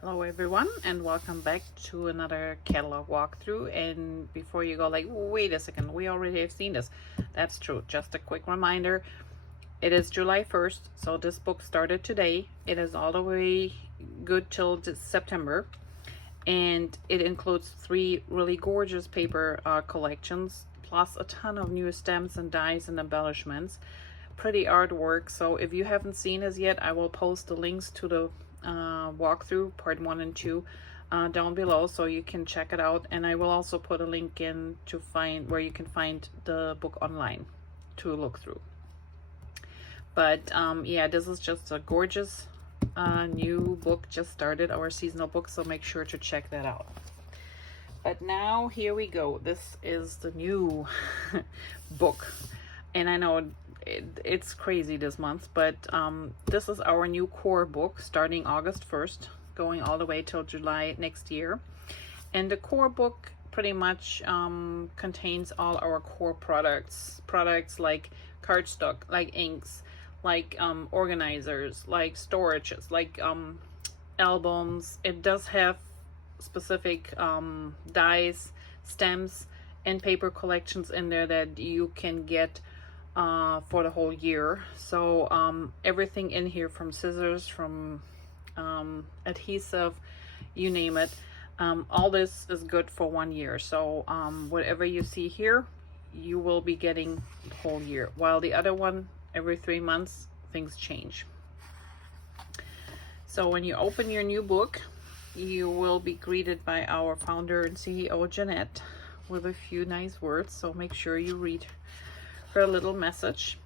Hello everyone, and welcome back to another catalog walkthrough. And before you go like, wait a second, we already have seen this. That's true. Just a quick reminder, it is July 1st, so this book started today. It is all the way good till September, and it includes 3 really gorgeous paper collections, plus a ton of new stamps and dies and embellishments. Pretty artwork. So if you haven't seen this yet, I will post the links to the walkthrough part 1 and 2 down below, so you can check it out. And I will also put a link in to find where you can find the book online to look through. But yeah, this is just a gorgeous new book, just started our seasonal book, so make sure to check that out. But now here we go. This is the new book, and I know it's crazy this month, but this is our new core book starting August 1st, going all the way till July next year. And the core book pretty much contains all our core products like cardstock, like inks, like organizers, like storages, like albums. It does have specific dies, stems, and paper collections in there that you can get for the whole year. So everything in here, from scissors, from adhesive, you name it, all this is good for 1 year. So whatever you see here, you will be getting the whole year, while the other one, every 3 months, things change. So when you open your new book, you will be greeted by our founder and CEO, Jeanette, with a few nice words. So make sure you read her little message.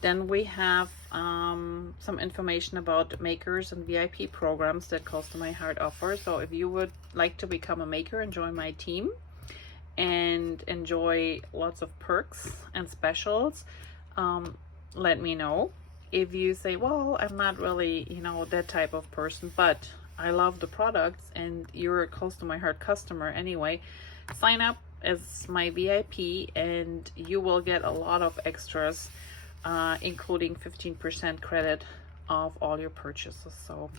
Then we have some information about makers and VIP programs that Close to My Heart offers. So if you would like to become a maker and join my team and enjoy lots of perks and specials, let me know. If you say, well, I'm not really, that type of person, but I love the products and you're a Close to My Heart customer anyway, sign up as my VIP and you will get a lot of extras, including 15% credit off all your purchases. So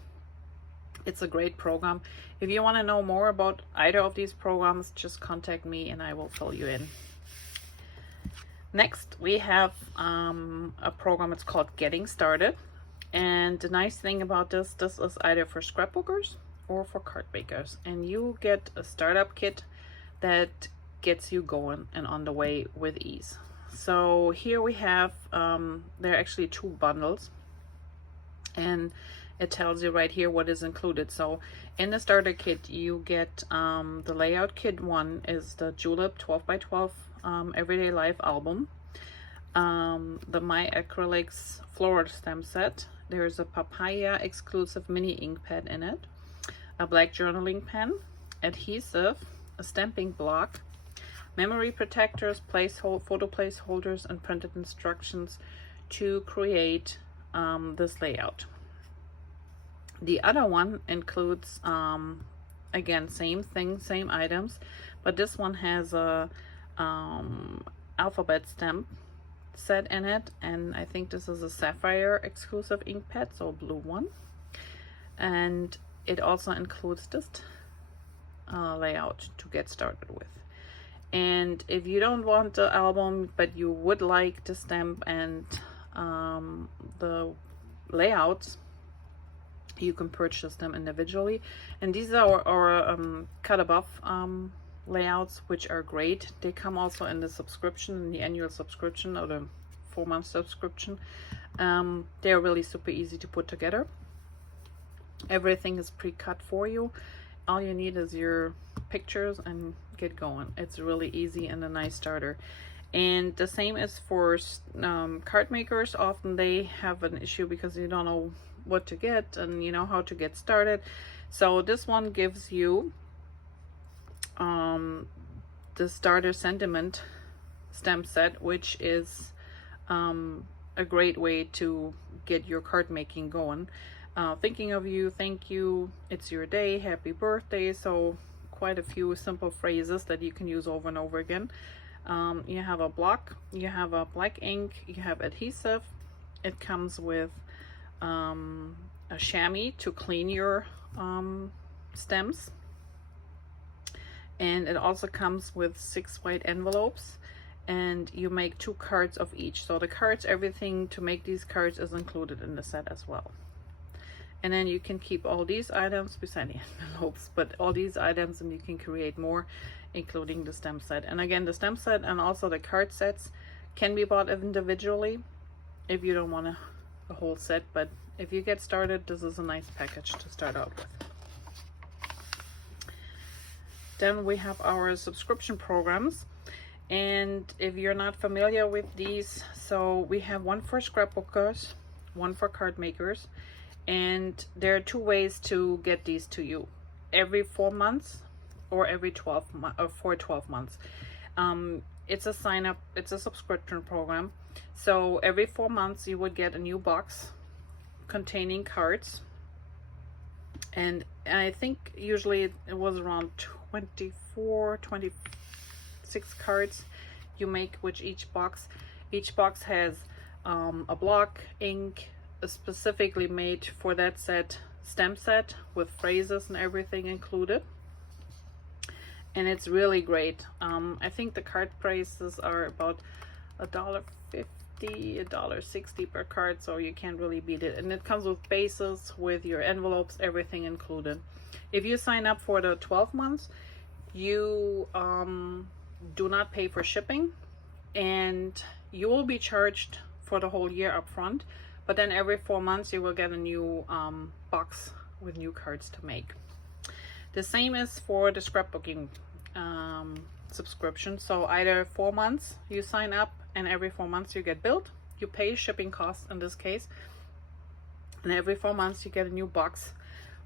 it's a great program. If you want to know more about either of these programs, just contact me and I will fill you in. Next, we have a program. It's called Getting Started. And the nice thing about this is either for scrapbookers or for card makers. And you get a startup kit that gets you going and on the way with ease. So here we have, there are actually 2 bundles. And it tells you right here what is included. So in the starter kit, you get the layout kit. 1 is the Julep 12x12 Everyday Life album, the My Acrylics floral stamp set. There's a papaya exclusive mini ink pad in it, a black journaling pen, adhesive, a stamping block, memory protectors, photo placeholders, and printed instructions to create this layout. The other one includes, again, same thing, same items, but this one has a alphabet stamp set in it, and I think this is a sapphire exclusive ink pad, so blue one. And it also includes this layout to get started with. And if you don't want the album but you would like the stamp and the layouts, you can purchase them individually. And these are our cut above layouts, which are great. They come also in the subscription, in the annual subscription or the 4-month subscription. They're really super easy to put together. Everything is pre-cut for you. All you need is your pictures and get going. It's really easy and a nice starter. And the same is for card makers. Often they have an issue because you don't know what to get and how to get started. So this one gives you the starter sentiment stamp set, which is a great way to get your card making going. Thinking of you, thank you, it's your day, happy birthday. So quite a few simple phrases that you can use over and over again. You have a block, you have a black ink, you have adhesive. It comes with a chamois to clean your stems. And it also comes with 6 white envelopes, and you make 2 cards of each. So the cards, everything to make these cards is included in the set as well. And then you can keep all these items beside the envelopes, but all these items, and you can create more, including the stem set. And again, the stem set and also the card sets can be bought individually if you don't want a whole set, but if you get started, this is a nice package to start out with. Then we have our subscription programs, and if you're not familiar with these, so we have one for scrapbookers, one for card makers, and there are 2 ways to get these to you: every 4 months or every 12 for 12 months. It's a sign up, it's a subscription program. So every 4 months you would get a new box containing cards, and I think usually it was around 26 cards you make with each box. Each box has a block, ink, specifically made for that set, stem set with phrases and everything included, and it's really great. I think the card prices are about $1.50, $1.60 per card, so you can't really beat it. And it comes with bases, with your envelopes, everything included. If you sign up for the 12 months, you do not pay for shipping, and you will be charged for the whole year up front, but then every 4 months you will get a new box with new cards to make. The same is for the scrapbooking subscription. So either 4 months you sign up, and every 4 months you get billed. You pay shipping costs in this case, and every 4 months you get a new box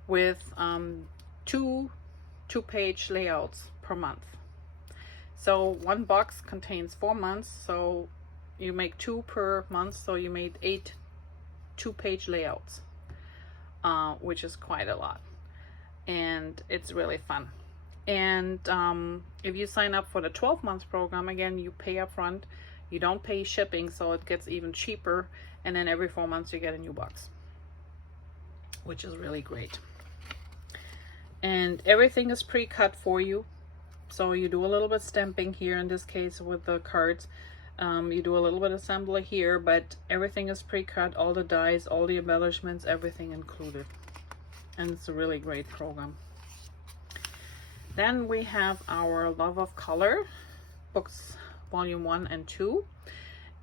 with 2 2-page layouts per month. So one box contains 4 months, so you make 2 per month, so you made 8 2-page layouts, which is quite a lot, and it's really fun. And if you sign up for the 12-month program, again, you pay up front, you don't pay shipping, so it gets even cheaper, and then every 4 months you get a new box, which is really great. And everything is pre-cut for you, so you do a little bit stamping here in this case with the cards. You do a little bit of assembly here, but everything is pre-cut, all the dies, all the embellishments, everything included, and it's a really great program. Then we have our Love of Color books, volume 1 and 2,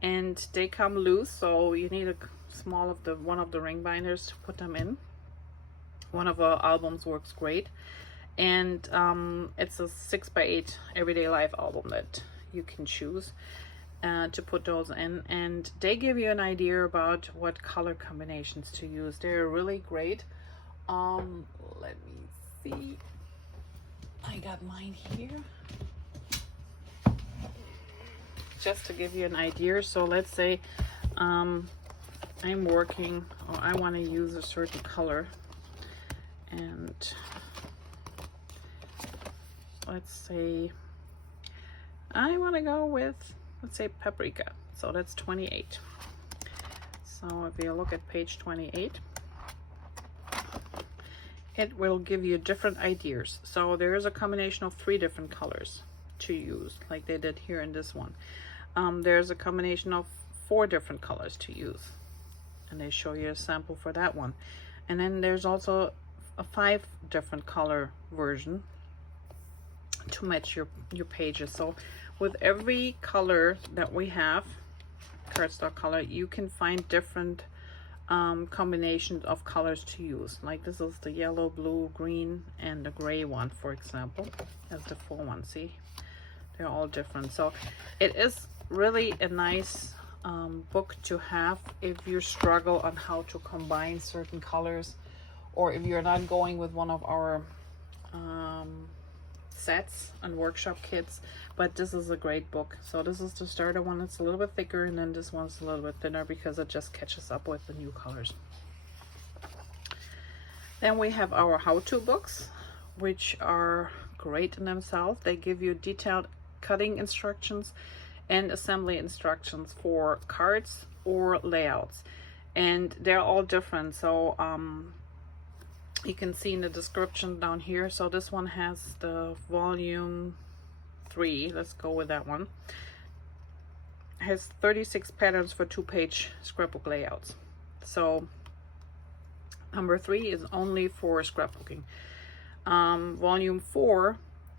and they come loose, so you need a small of the one of the ring binders to put them in. One of the albums works great, and it's a 6x8 everyday life album that you can choose to put those in, and they give you an idea about what color combinations to use. They're really great. Let me see, I got mine here just to give you an idea. So let's say I'm working, or I want to use a certain color, and let's say I want to go with, let's say, paprika. So that's 28. So if you look at page 28, it will give you different ideas. So there is a combination of 3 different colors to use, like they did here in this one. There's a combination of 4 different colors to use, and they show you a sample for that one. And then there's also a 5 different color version to match your pages. So with every color that we have, cardstock color, you can find different combinations of colors to use. Like this is the yellow, blue, green, and the gray one, for example, as the full one. See, they're all different. So it is really a nice book to have if you struggle on how to combine certain colors, or if you're not going with one of our sets and workshop kits. But this is a great book. So this is the starter one. It's a little bit thicker, and then this one's a little bit thinner because it just catches up with the new colors. Then we have our how-to books, which are great in themselves. They give you detailed cutting instructions and assembly instructions for cards or layouts, and they're all different. So You can see in the description down here. So this one has the volume 3. Let's go with that one. It has 36 patterns for 2-page scrapbook layouts. So number 3 is only for scrapbooking. Volume 4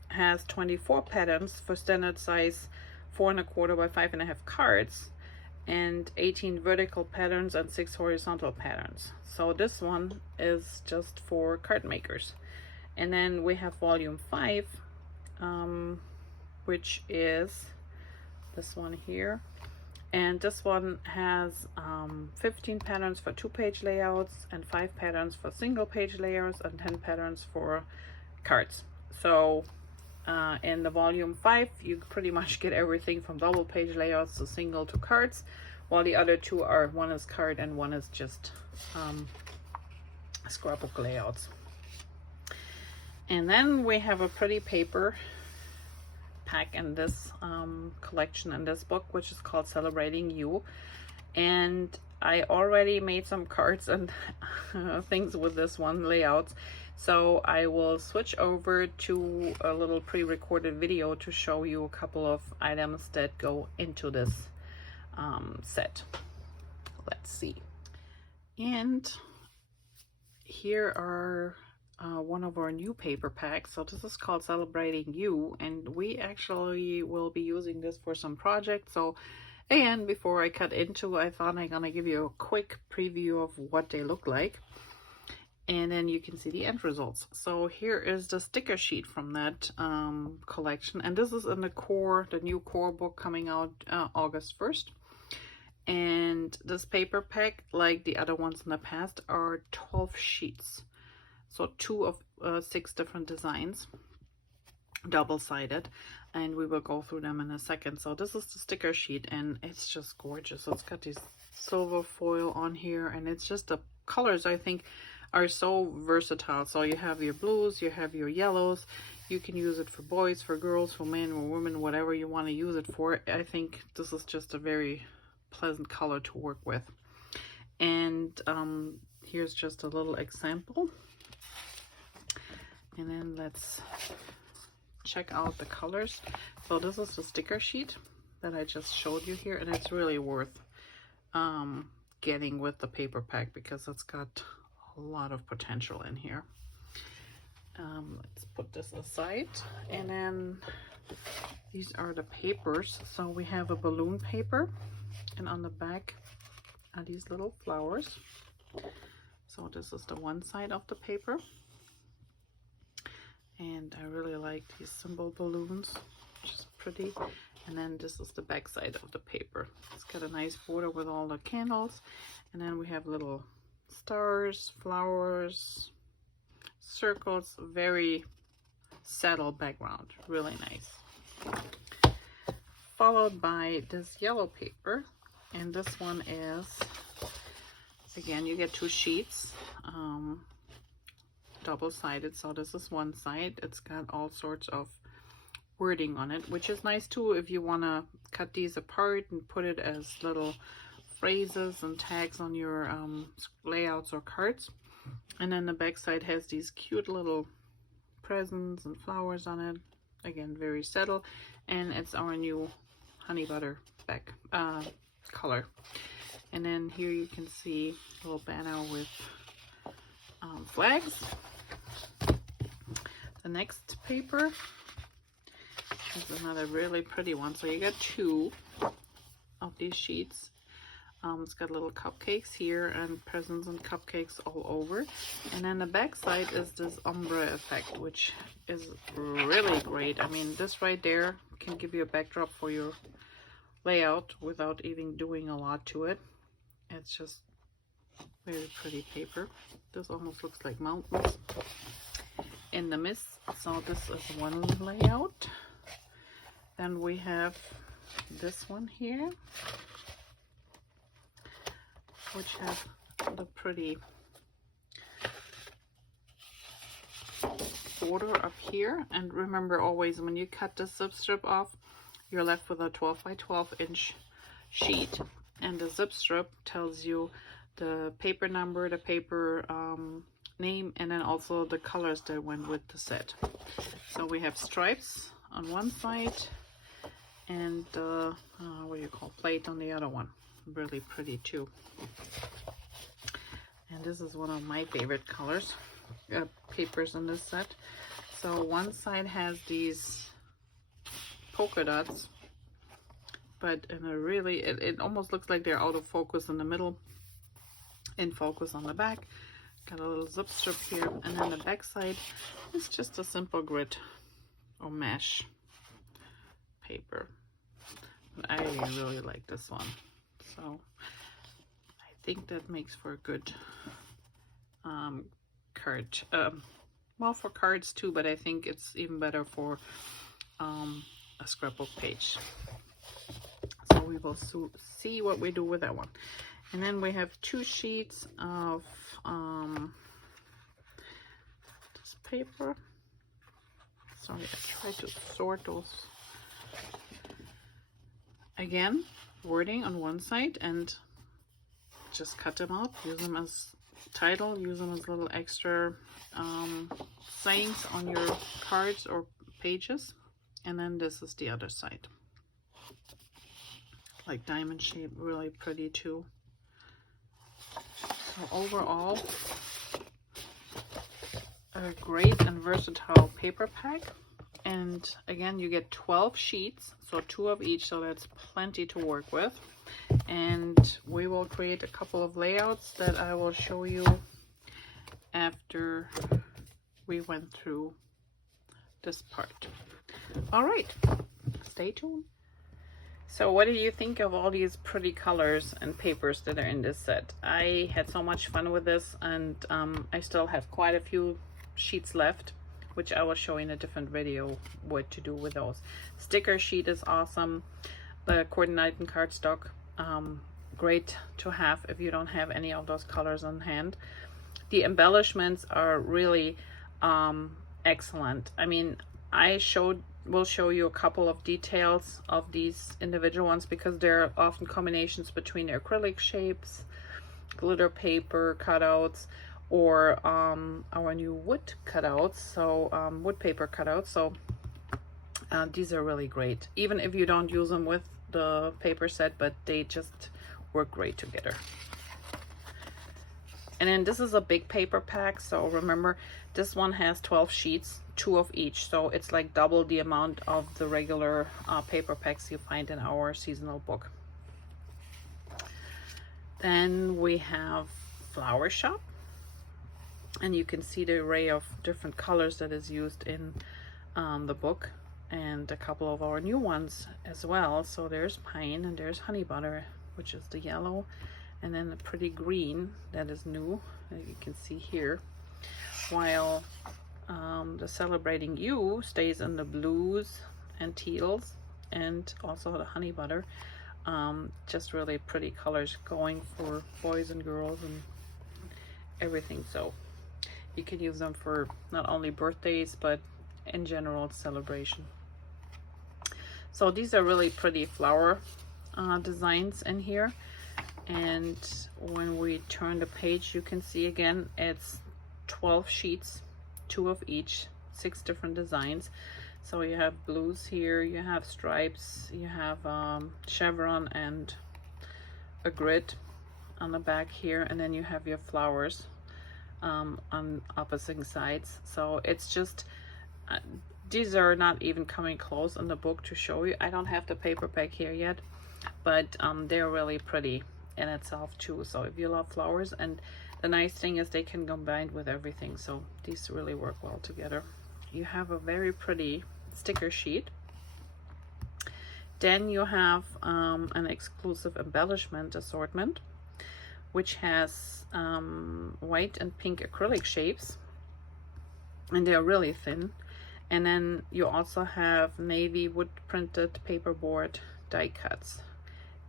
has 24 patterns for standard size 4¼ by 5½ cards, and 18 vertical patterns and 6 horizontal patterns. So this one is just for card makers. And then we have volume 5, which is this one here. And this one has 15 patterns for 2-page layouts, and 5 patterns for single-page layouts, and 10 patterns for cards. So in the volume 5, you pretty much get everything from double-page layouts to single to cards, while the other 2 are, one is card and one is just scrapbook layouts. And then we have a pretty paper pack in this collection, in this book, which is called Celebrating You. And I already made some cards and things with this one, layouts. So I will switch over to a little pre-recorded video to show you a couple of items that go into this set. Let's see. And here are one of our new paper packs. So this is called Celebrating You, and we actually will be using this for some projects. So again, before I cut into, I thought I'm gonna give you a quick preview of what they look like, and then you can see the end results. So here is the sticker sheet from that collection, and this is in the core, the new core book coming out August 1st. And this paper pack, like the other ones in the past, are 12 sheets. So 2 of 6 different designs, double-sided, and we will go through them in a second. So this is the sticker sheet, and it's just gorgeous. So it's got this silver foil on here, and it's just the colors, I think, are so versatile. So you have your blues, you have your yellows. You can use it for boys, for girls, for men, or women, whatever you want to use it for. I think this is just a very pleasant color to work with. And here's just a little example. And then let's check out the colors. So this is the sticker sheet that I just showed you here, and it's really worth getting with the paper pack because it's got a lot of potential in here. Let's put this aside, and then these are the papers. So we have a balloon paper, and on the back are these little flowers. So this is the one side of the paper. And I really like these symbol balloons, which is pretty. And then this is the back side of the paper. It's got a nice border with all the candles. And then we have little stars, flowers, circles, very subtle background, really nice. Followed by this yellow paper. And this one is, again, you get 2 sheets. Double-sided. So this is one side. It's got all sorts of wording on it, which is nice too if you want to cut these apart and put it as little phrases and tags on your layouts or cards. And then the back side has these cute little presents and flowers on it. Again, very subtle, and it's our new honey butter back color. And then here you can see a little banner with flags. The next paper is another really pretty one. So you got 2 of these sheets. It's got little cupcakes here and presents and cupcakes all over. And then the back side is this ombre effect, which is really great. I mean, this right there can give you a backdrop for your layout without even doing a lot to it. It's just very pretty paper. This almost looks like mountains in the mist. So this is one layout. Then we have this one here, which has the pretty border up here. And remember, always when you cut the zip strip off, you're left with a 12 by 12 inch sheet, and the zip strip tells you the paper number, the paper name, and then also the colors that went with the set. So we have stripes on one side and what do you call, plate on the other one. Really pretty too. And this is one of my favorite colors, papers in this set. So one side has these polka dots, but in a really, it almost looks like they're out of focus in the middle, in focus on the back. Got a little zip strip here, and then the back side is just a simple grit or mesh paper. But I really like this one, so I think that makes for a good card. Well, for cards too, but I think it's even better for a scrapbook page. So we will see what we do with that one. And then we have 2 sheets of this paper. Sorry, I tried to sort those. Again, wording on one side, and just cut them out, use them as title, use them as little extra sayings on your cards or pages. And then this is the other side, like diamond shape, really pretty too. So overall, a great and versatile paper pack. And again, you get 12 sheets, so 2 of each, so that's plenty to work with. And we will create a couple of layouts that I will show you after we went through this part. All right, stay tuned. So what do you think of all these pretty colors and papers that are in this set? I had so much fun with this, and I still have quite a few sheets left, which I will show in a different video what to do with those. Sticker sheet is awesome. The coordinating cardstock, great to have if you don't have any of those colors on hand. The embellishments are really excellent. I mean, will show you a couple of details of these individual ones, because they're often combinations between acrylic shapes, glitter paper cutouts, or our new wood cutouts, so wood paper cutouts. So these are really great, even if you don't use them with the paper set, but they just work great together. And then this is a big paper pack, so remember, this one has 12 sheets, 2 of each, so it's like double the amount of the regular paper packs you find in our seasonal book. Then we have Flower Shop, and you can see the array of different colors that is used in the book, and a couple of our new ones as well. So there's Pine and there's Honey Butter, which is the yellow, and then the pretty green that is new, that you can see here, while the Celebrating You stays in the blues and teals, and also the Honey Butter. Just really pretty colors, going for boys and girls and everything. So you can use them for not only birthdays, but in general celebration. So these are really pretty flower designs in here. And when we turn the page, you can see again, it's 12 sheets, 2 of each, 6 different designs. So you have blues here, you have stripes, you have chevron and a grid on the back here, and then you have your flowers on opposite sides. So it's just these are not even coming close in the book to show you. I don't have the paper pack here yet, but they're really pretty in itself too. So if you love flowers, and the nice thing is they can combine with everything, so these really work well together. You have a very pretty sticker sheet. Then you have an exclusive embellishment assortment, which has white and pink acrylic shapes, and they're really thin. And then you also have navy wood printed paperboard die cuts,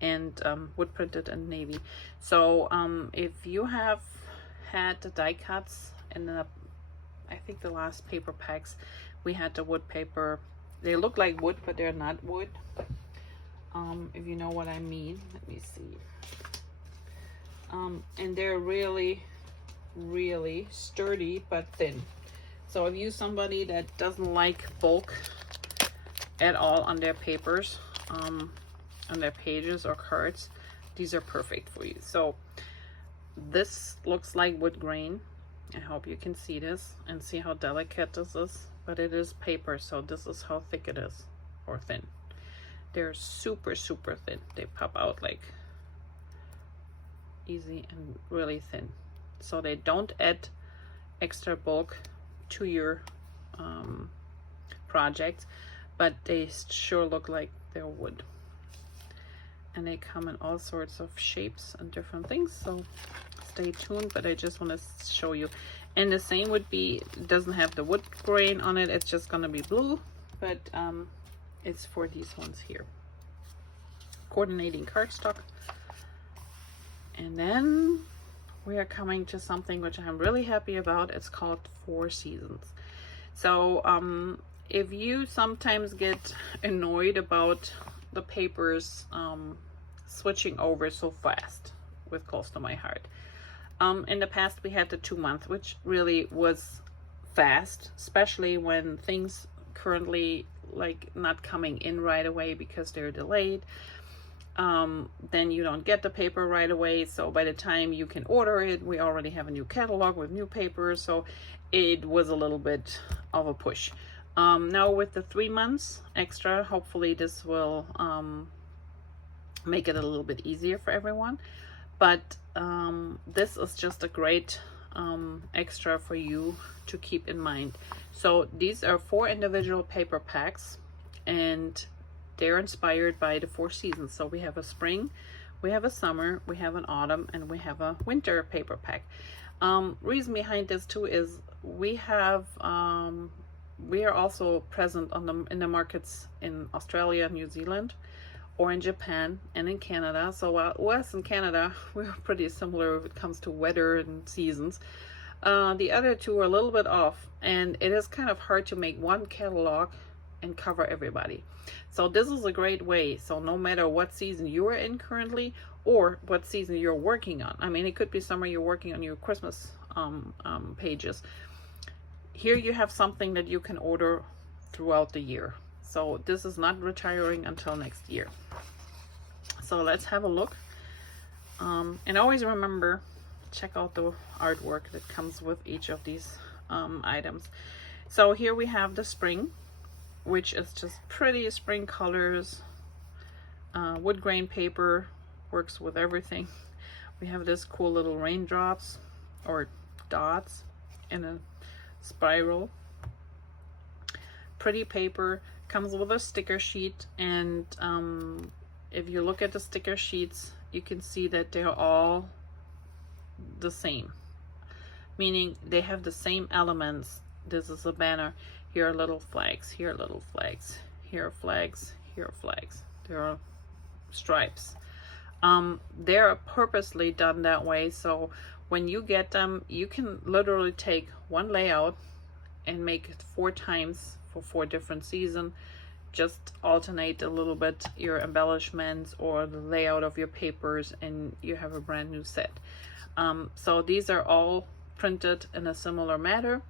and wood printed and navy. So if you have had the die cuts in the, I think the last paper packs, we had the wood paper. They look like wood, but they're not wood. If you know what I mean. Let me see. And they're really really sturdy but thin. So if you're somebody that doesn't like bulk at all on their papers, on their pages or cards, these are perfect for you. So this looks like wood grain. I hope you can see this and see how delicate this is, but it is paper, so this is how thick it is, or thin. They're super, super thin. They pop out like easy and really thin. So they don't add extra bulk to your project, but they sure look like they're wood. And they come in all sorts of shapes and different things, so stay tuned, but I just want to show you. And the same would be, it doesn't have the wood grain on it, it's just gonna be blue, but it's for these ones here. Coordinating cardstock. And then we are coming to something which I'm really happy about. It's called 4 Seasons. So if you sometimes get annoyed about the papers switching over so fast with Close to My Heart, in the past we had the 2-month, which really was fast, especially when things currently like not coming in right away because they're delayed. Then you don't get the paper right away, so by the time you can order it, we already have a new catalog with new papers, so it was a little bit of a push. Now with the 3 months extra, hopefully this will make it a little bit easier for everyone, but this is just a great extra for you to keep in mind. So these are 4 individual paper packs, and they're inspired by the 4 seasons. So we have a spring, we have a summer, we have an autumn, and we have a winter paper pack. Reason behind this too is we have we are also present on in the markets in Australia, New Zealand, or in Japan and in Canada. So US and Canada, we're pretty similar when it comes to weather and seasons. The other two are a little bit off, and it is kind of hard to make one catalog and cover everybody. So this is a great way. So no matter what season you are in currently, or what season you're working on. I mean, it could be summer, you're working on your Christmas pages. Here you have something that you can order throughout the year. So this is not retiring until next year. So let's have a look. And always remember, check out the artwork that comes with each of these items. So here we have the spring, which is just pretty spring colors. Wood grain paper works with everything. We have this cool little raindrops or dots in a spiral. Pretty paper, comes with a sticker sheet, and if you look at the sticker sheets, you can see that they're all the same, meaning they have the same elements. This is a banner. Here are little flags, here are little flags, here are flags, here are flags. There are stripes. They're purposely done that way, so when you get them, you can literally take one layout and make it 4 times for 4 different seasons. Just alternate a little bit your embellishments or the layout of your papers, and you have a brand new set. So these are all printed in a similar manner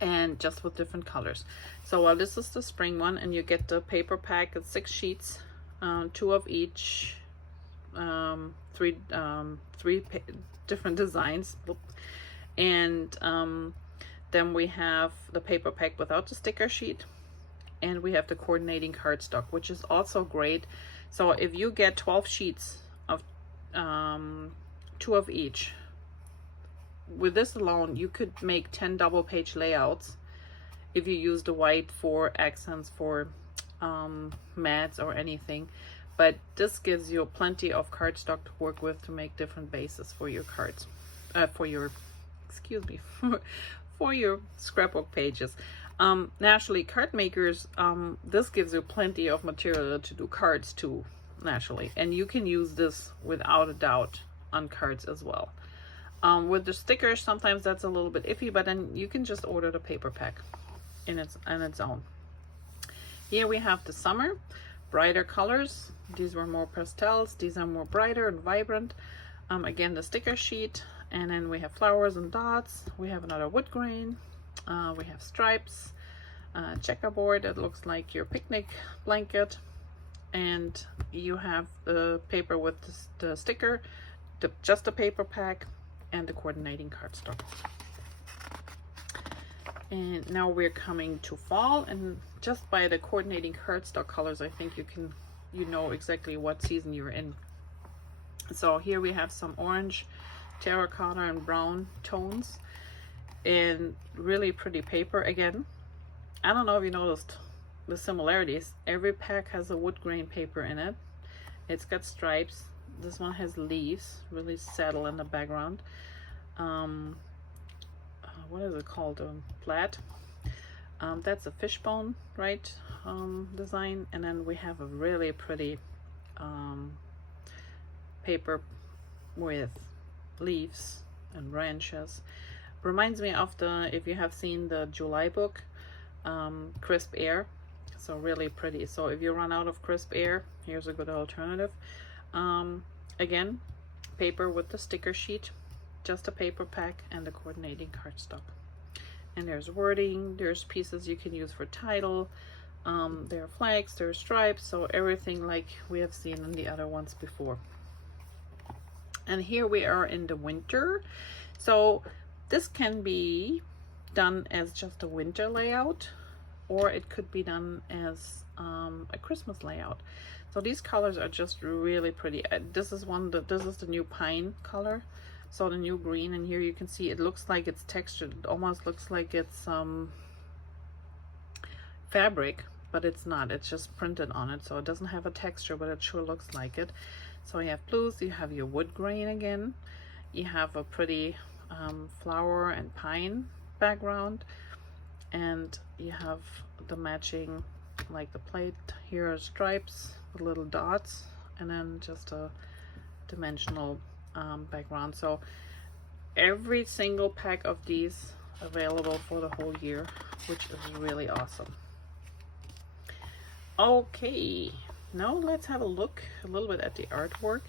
and just with different colors. So this is the spring one, and you get the paper pack. It's 6 sheets, 2 of each, 3 different designs, and then we have the paper pack without the sticker sheet, and we have the coordinating cardstock, which is also great. So if you get 12 sheets of 2 of each, with this alone you could make 10 double page layouts if you use the white for accents, for mats or anything. But this gives you plenty of cardstock to work with to make different bases for your cards, for your, excuse me, for your scrapbook pages. Naturally, card makers, this gives you plenty of material to do cards too, naturally, and you can use this without a doubt on cards as well. With the stickers, sometimes that's a little bit iffy, but then you can just order the paper pack in its own. Here we have the summer, brighter colors. These were more pastels. These are more brighter and vibrant. Again, the sticker sheet, And then we have flowers and dots. We have another wood grain. We have stripes, checkerboard that looks like your picnic blanket, and you have the paper with the sticker, just the paper pack, and the coordinating cardstock. And now we're coming to fall, and just by the coordinating cardstock colors, I think you know exactly what season you're in. So here we have some orange, terracotta, and brown tones, and really pretty paper again. I don't know if you noticed the similarities. Every pack has a wood grain paper in it. It's got stripes. This one has leaves, really subtle in the background. What is it called? Flat. That's a fishbone, right? Design. And then we have a really pretty paper with leaves and branches. Reminds me of if you have seen the July book, Crisp Air. So really pretty. So if you run out of Crisp Air, here's a good alternative. Again, paper with the sticker sheet, just a paper pack, and the coordinating cardstock. And there's wording, there's pieces you can use for title, there are flags, there are stripes, so everything like we have seen in the other ones before. And here we are in the winter. So this can be done as just a winter layout, or it could be done as a Christmas layout. So these colors are just really pretty. This is the new pine color. So the new green, and here you can see it looks like it's textured. It almost looks like it's fabric, but it's not. It's just printed on it, so it doesn't have a texture, but it sure looks like it. So you have blues, you have your wood grain again, you have a pretty flower and pine background, and you have the matching, like the plate here are stripes with little dots, and then just a dimensional background. So every single pack of these available for the whole year, which is really awesome. Okay, now let's have a look a little bit at the artwork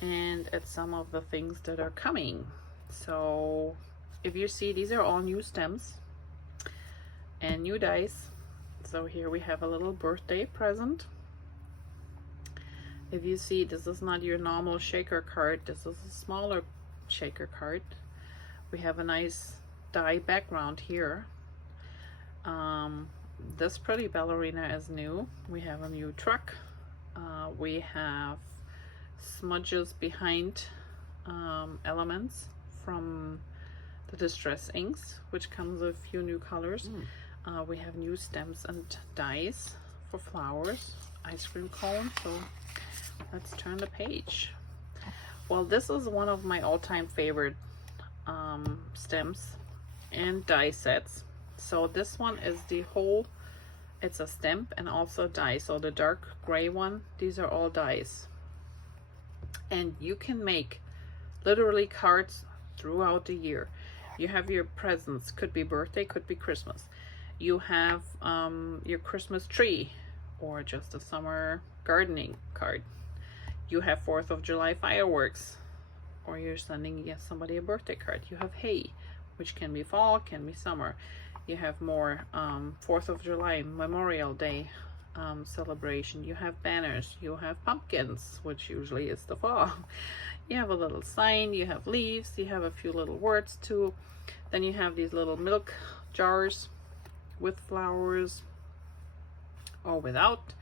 and at some of the things that are coming. So if you see, these are all new stems and new dies. So here we have a little birthday present. If you see, this is not your normal shaker card. This is a smaller shaker card. We have a nice die background here. This pretty ballerina is new. We have a new truck. We have smudges behind elements from the Distress Inks, which comes with a few new colors. We have new stems and dies for flowers, ice cream cone. So let's turn the page. Well, this is one of my all-time favorite stems and die sets. So this one is it's a stamp and also a die. So the dark gray one, these are all dies. And you can make literally cards throughout the year. You have your presents, could be birthday, could be Christmas. You have your Christmas tree, or just a summer gardening card. You have 4th of July fireworks, or you're sending somebody a birthday card. You have hay, which can be fall, can be summer. You have more 4th of July, Memorial Day celebration. You have banners, you have pumpkins, which usually is the fall. You have a little sign, you have leaves, you have a few little words too. Then you have these little milk jars with flowers or without.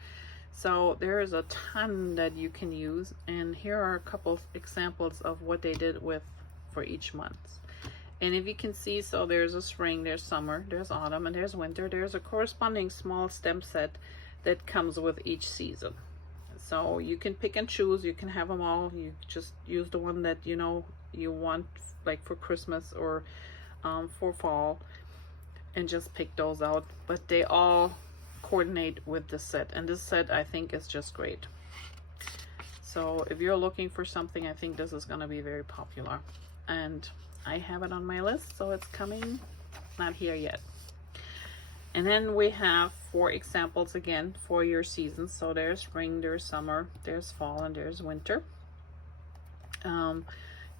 So there is a ton that you can use, and here are a couple examples of what they did for each month. And if you can see, so there's a spring, there's summer, there's autumn, and there's winter. There's a corresponding small stem set that comes with each season. So you can pick and choose, you can have them all. You just use the one that you know you want, like for Christmas or for fall, and just pick those out. But they all coordinate with the set, and this set I think is just great. So if you're looking for something, I think this is going to be very popular, and I have it on my list, so it's coming, not here yet. And then we have 4 examples again for your seasons. So there's spring, there's summer, there's fall, and there's winter.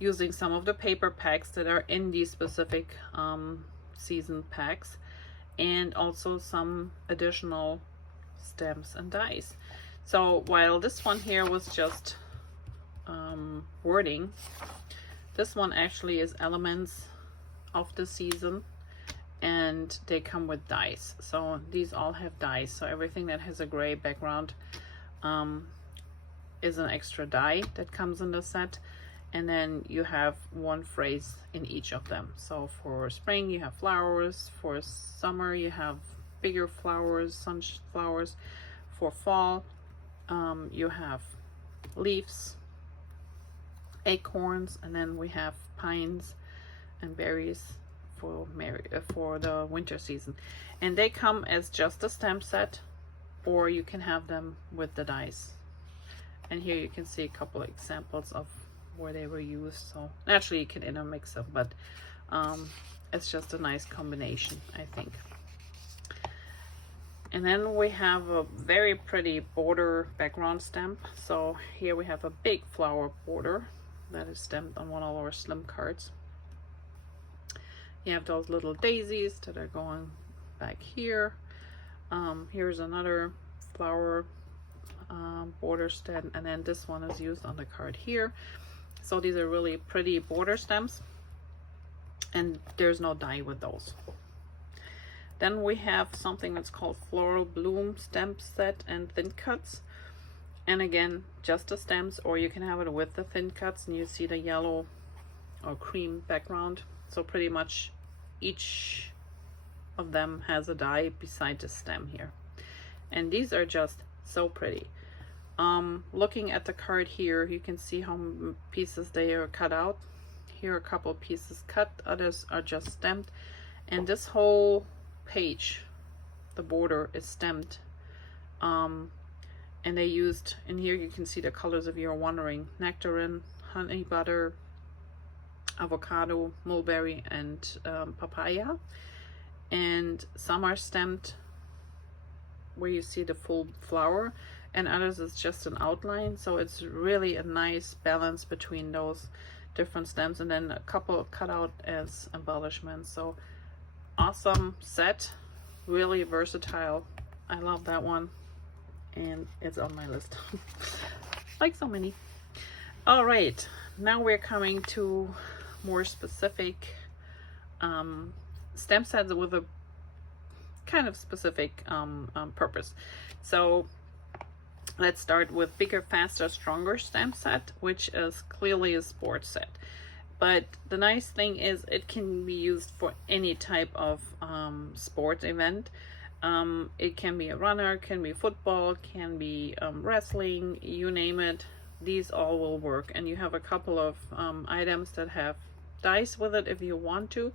using some of the paper packs that are in these specific season packs, and also some additional stamps and dies. So while this one here was just wording, this one actually is elements of the season, and they come with dies. So these all have dies. So everything that has a gray background is an extra die that comes in the set. And then you have one phrase in each of them. So for spring you have flowers, for summer you have bigger flowers, sunflowers. For fall you have leaves, acorns, and then we have pines and berries for the winter season. And they come as just a stamp set, or you can have them with the dies. And here you can see a couple of examples of where they were used. So naturally you can intermix them, but it's just a nice combination, I think. And then we have a very pretty border background stamp. So here we have a big flower border that is stamped on one of our slim cards. You have those little daisies that are going back here. Here's another flower border stamp, and then this one is used on the card here. So these are really pretty border stamps, and there's no die with those. Then we have something that's called Floral Bloom stamp set and thin cuts. And again, just the stamps, or you can have it with the thin cuts, and you see the yellow or cream background. So pretty much each of them has a die beside the stem here. And these are just so pretty. Looking at the card here, you can see how pieces they are cut out. Here are a couple of pieces cut, others are just stamped. And this whole page, the border is stamped. And they used, in here you can see the colors if you're wondering: nectarine, honey butter, avocado, mulberry, and papaya. And some are stamped where you see the full flower, and others is just an outline. So it's really a nice balance between those different stamps, and then a couple cut out as embellishments. So awesome set, really versatile. I love that one, and it's on my list like so many. All right, now we're coming to more specific stamp sets with a kind of specific purpose. So let's start with Bigger, Faster, Stronger stamp set, which is clearly a sports set. But the nice thing is it can be used for any type of sports event. It can be a runner, can be football, can be wrestling, you name it. These all will work. And you have a couple of items that have dice with it if you want to.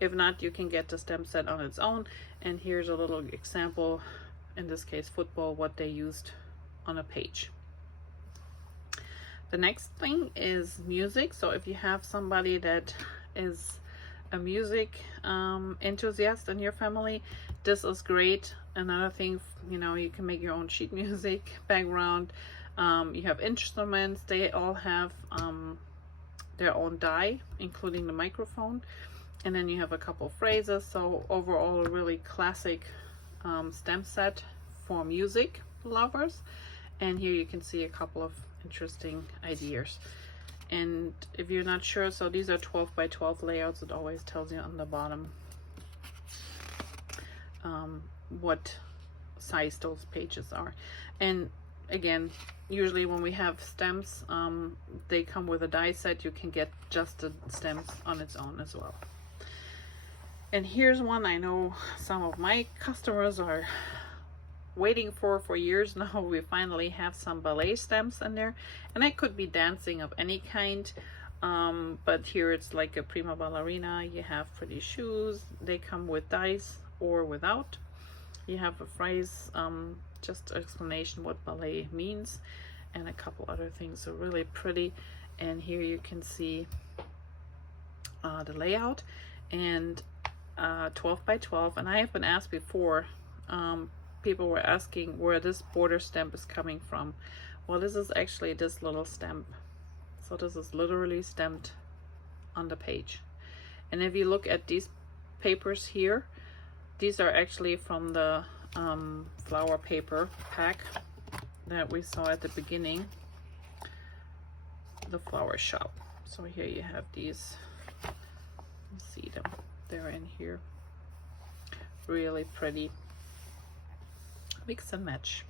If not, you can get the stamp set on its own. And here's a little example, in this case football, what they used on a page. The next thing is music. So if you have somebody that is a music enthusiast in your family, this is great. Another thing, you know, you can make your own sheet music background. You have instruments, they all have their own die, including the microphone. And then you have a couple phrases. So overall, a really classic stamp set for music lovers. And here you can see a couple of interesting ideas. And if you're not sure, so these are 12 by 12 layouts. It always tells you on the bottom what size those pages are. And again, usually when we have stamps, they come with a die set. You can get just the stamps on its own as well. And here's one I know some of my customers are waiting for years now. We finally have some ballet stamps in there, and it could be dancing of any kind, but here it's like a prima ballerina. You have pretty shoes, they come with dice or without. You have a phrase, just explanation what ballet means, and a couple other things are really pretty. And here you can see the layout, and 12 by 12. And I have been asked before, people were asking where this border stamp is coming from. Well, this is actually this little stamp. So this is literally stamped on the page. And if you look at these papers here, these are actually from the flower paper pack that we saw at the beginning, the flower shop. So here you have these, you see them, they're in here, really pretty, mix and match.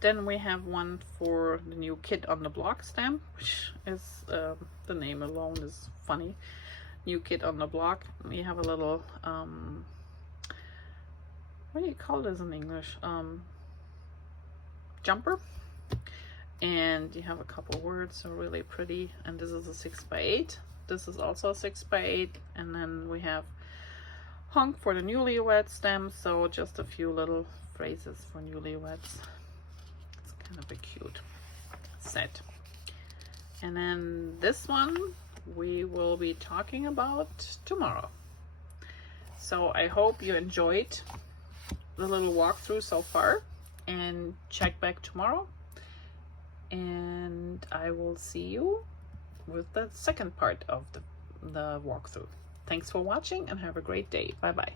Then we have one for the new Kid on the Block stamp, which is, the name alone is funny. New Kid on the Block. We have a little, what do you call this in English? Jumper. And you have a couple words, so really pretty. And this is a 6x8. This is also a 6x8. And then we have Hunk for the newlywed stamp, so just a few little phrases for newlyweds. It's kind of a cute set. And then this one we will be talking about tomorrow. So I hope you enjoyed the little walkthrough so far, and check back tomorrow, and I will see you with the second part of the walkthrough. Thanks for watching and have a great day. Bye bye.